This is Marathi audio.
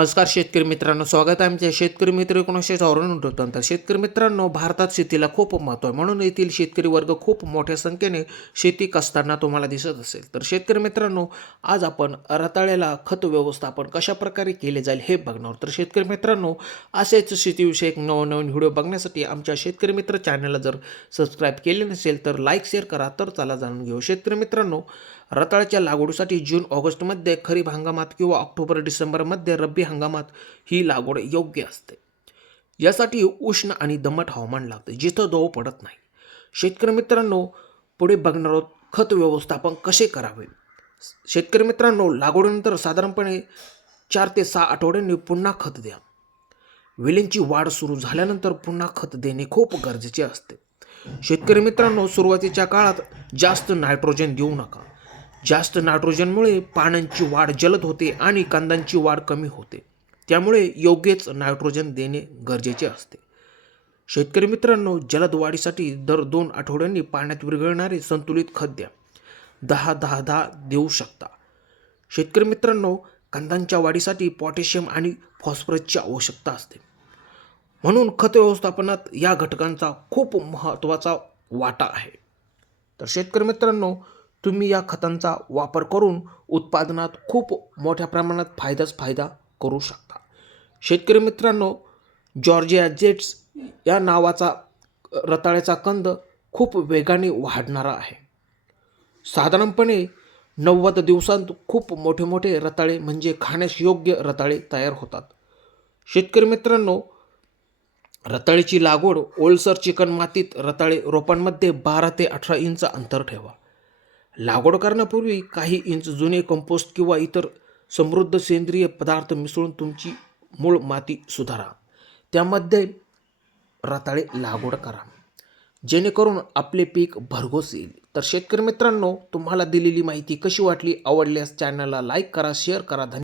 नमस्कार शेतकरी मित्रांनो स्वागत आहे आमच्या शेतकरी मित्र एकोणीसशे चौऱ्याण्णव होतं तर शेतकरी मित्रांनो भारतात शेतीला खूप महत्त्व आहे. म्हणून येथील शेतकरी वर्ग खूप मोठ्या संख्येने शेती कसताना तुम्हाला दिसत असेल. तर शेतकरी मित्रांनो आज आपण रताळ्याला खत व्यवस्थापन कशा प्रकारे केले जाईल हे बघणार. तर शेतकरी मित्रांनो असेच शेतीविषयक नवनवीन व्हिडिओ बघण्यासाठी आमच्या शेतकरी मित्र चॅनलला जर सबस्क्राईब केले नसेल तर लाईक शेअर करा. तर चला जाणून घेऊ. शेतकरी मित्रांनो रताळ्याच्या लागवडीसाठी जून ऑगस्टमध्ये खरीप हंगामात किंवा ऑक्टोबर डिसेंबरमध्ये रब्बी हंगामात ही लागवड योग्य असते. यासाठी उष्ण आणि दमट हवामान लागते जिथं दव पडत नाही. शेतकरी मित्रांनो पुढे बघणार आहोत खत व्यवस्थापन कसे करावे. शेतकरी मित्रांनो लागवडीनंतर साधारणपणे चार ते सहा आठवड्यांनी पुन्हा खत द्या. वेलींची वाढ सुरू झाल्यानंतर पुन्हा खत देणे खूप गरजेचे असते. शेतकरी मित्रांनो सुरुवातीच्या काळात जास्त नायट्रोजन देऊ नका. जास्त नायट्रोजनमुळे पानांची वाढ जलद होते आणि कांदांची वाढ कमी होते. त्यामुळे योग्यच नायट्रोजन देणे गरजेचे असते. शेतकरी मित्रांनो जलद वाढीसाठी दर दोन आठवड्यांनी पाण्यात विरघळणारे संतुलित खत द्या. दहा दहा दहा देऊ शकता. शेतकरी मित्रांनो कांदांच्या वाढीसाठी पोटॅशियम आणि फॉस्फरसची आवश्यकता असते. म्हणून खत व्यवस्थापनात या घटकांचा खूप महत्त्वाचा वाटा आहे. तर शेतकरी मित्रांनो तुम्ही या खतांचा वापर करून उत्पादनात खूप मोठ्या प्रमाणात फायदाच फायदा करू शकता. शेतकरी मित्रांनो जॉर्जिया जेट्स या नावाचा रताळ्याचा कंद खूप वेगाने वाढणारा आहे. साधारणपणे नव्वद दिवसांत खूप मोठे मोठे रताळे म्हणजे खाण्यास योग्य रताळे तयार होतात. शेतकरी मित्रांनो रताळीची लागवड ओलसर चिकन मातीत रताळे रोपांमध्ये बारा ते अठरा इंच अंतर ठेवा. लागवड करण्यापूर्वी काही इंच जुने कंपोस्ट किंवा इतर समृद्ध सेंद्रिय पदार्थ मिसळून तुमची मूळ माती सुधारा. त्यामध्ये रताळे लागवड करा. जेणेकरून आपले पीक भरघोस येईल. तर शेतकरी मित्रांनो तुम्हाला दिलेली माहिती कशी वाटली आवडल्यास चॅनलला लाईक करा शेअर करा. धन्यवाद.